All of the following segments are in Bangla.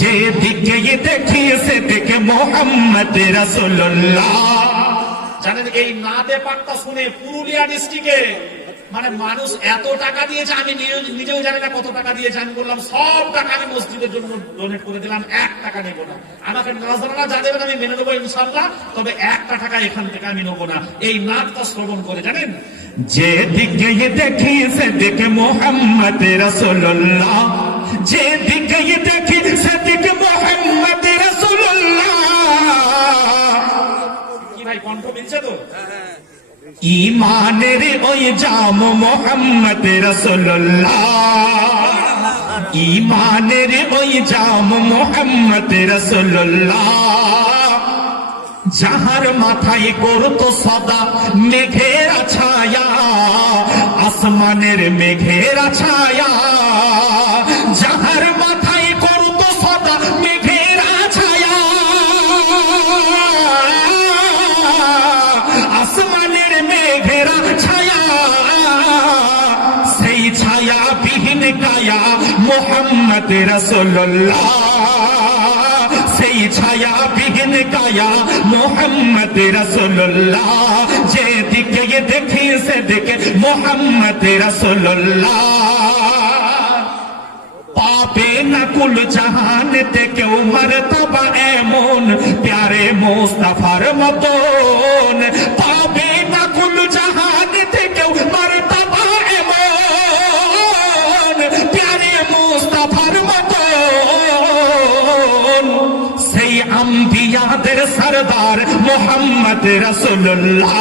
যেদিকে দেখি সেদিকে মোহাম্মদ রাসূলুল্লাহ। জানেন এই নাতে পাঠটা শুনে পুরুলিয়া ডিস্ট্রিক্টে মানে মানুষ এত টাকা দিয়েছে, আমি নিজেও জানি না কত টাকা দিয়েছে। আমি বললাম সব টাকা আমি মসজিদের জন্য ডোনেট করে দিলাম, 1 টাকা নেবো না। আমাকে নজরানা যা দেবেন আমি মেনে নেবো ইনশাআল্লাহ, তবে 1 টাকা এখান থেকে আমি নেবো না। এই নাটটা শ্রবণ করে জানেন, যেদিকে দেখি সেদিকে মোহাম্মদ রাসূলুল্লাহ, যেদিকে দেখি সেদিকে মোহাম্মদ রাসূলুল্লাহ। কি ভাই কণ্ঠ মিলছে তো? ঈমানের ওই জাম মোহাম্মদ রাসূলুল্লাহ, ঈমানের ওই জাম মোহাম্মদ রাসূলুল্লাহ। যাহার মাথায় করতো সদা মেঘের ছায়া, আসমানের মেঘের ছায়া। যাহার মাথায় করতো সদা মেঘের ছায়া, আসমানের মেঘের ছায়া। সেই ছায়া বিহীন কায়া মোহাম্মদ রাসূলুল্লাহ, সেই ছায়া বিহীন কায়া মোহাম্মদ রাসূলুল্লাহ। যেদিকে দেখি সেদিকে মোহাম্মদ রাসূলুল্লাহ। পাবে না কুল জাহানেতে কেউ মর্তবা এমন প্যারে মুস্তাফার মতন। পাবে না কুল জাহানেতে কেউ মর্তবা এমন প্যারে মুস্তাফার মতন। সেই আম্বিয়াদের সরদার মোহাম্মদ রাসূলুল্লাহ,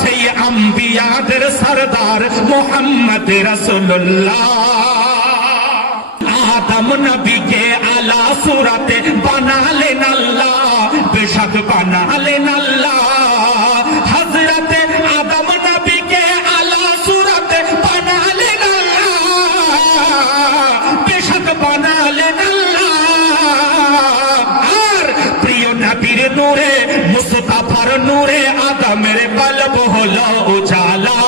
সেই আম্বিয়াদের সরদার মোহাম্মদ রাসূলুল্লাহ। আদম নবীকে আলা সুরাতে বানালেন আল্লাহ, বেশক বানালেন আল্লাহ। হযরতে আদম নবীকে আলা সুরাতে বানালেন আল্লাহ, বেশক বানালেন আল্লাহ। আর প্রিয় নবীর নূরে মুস্তাফার নূরে আদমের কলব হলো উজালা।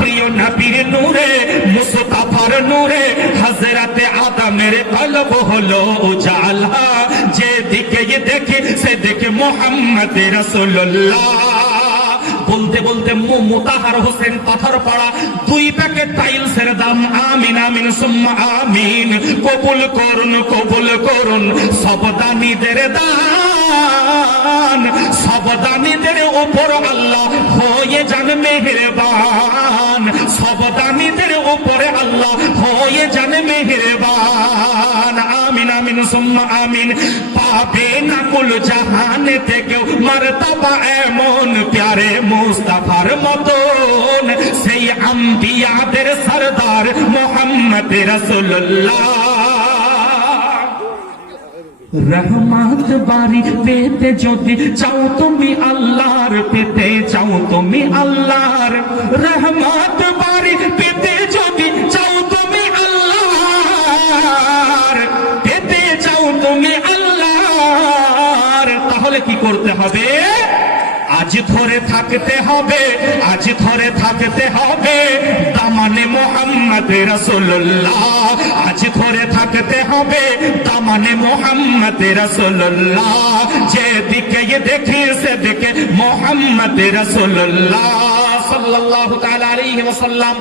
প্রিয় নবীর নূরে মুস্তাফার নূরে হযরতে আদমের কলব হলো উজালা। যেদিকে দেখি সেদিকে মোহাম্মদ রাসূলুল্লাহ। বলতে বলতে মুতাহার হোসেন পাথর পড়া 2 প্যাকেট টাইলসের দাম। আমিন আমিন সুম্মা আমিন। কবুল করুন কবুল করুন সব দানীদের দান, সব দানীদের উপর আল্লাহ হয়ে যান মেহেরবান, সব দানীদের উপরে আল্লাহ হয়ে যান মেহেরবান। আমিন আমিন সুম্মা আমিন। পাবে না কুল জাহানে থেকেও মর্তবা এমন প্যারে মুস্তাফার মতন। সেই আম্বিয়াদের সরদার মোহাম্মদ রাসূলুল্লাহ। রহমত বাড়ি পেতে যদি চাও তুমি আল্লাহর, পেতে চাও তুমি আল্লাহর। রহমত বাড়ি পেতে যদি চাও তুমি আল্লাহর, পেতে চাও তুমি আল্লাহর। তাহলে কি করতে হবে? আজ ধরে থাকতে হবে, আজ ধরে থাকতে হবে দামানে মোহাম্মদ রাসূলুল্লাহ। আজ ধরে থাকতে হবে দামানে মোহাম্মদ রাসূলুল্লাহ। যেদিকে দেখি সেদিকে মোহাম্মদ রাসূলুল্লাহ সাল্লাল্লাহু তাআলা আলাইহি ওয়াসাল্লাম।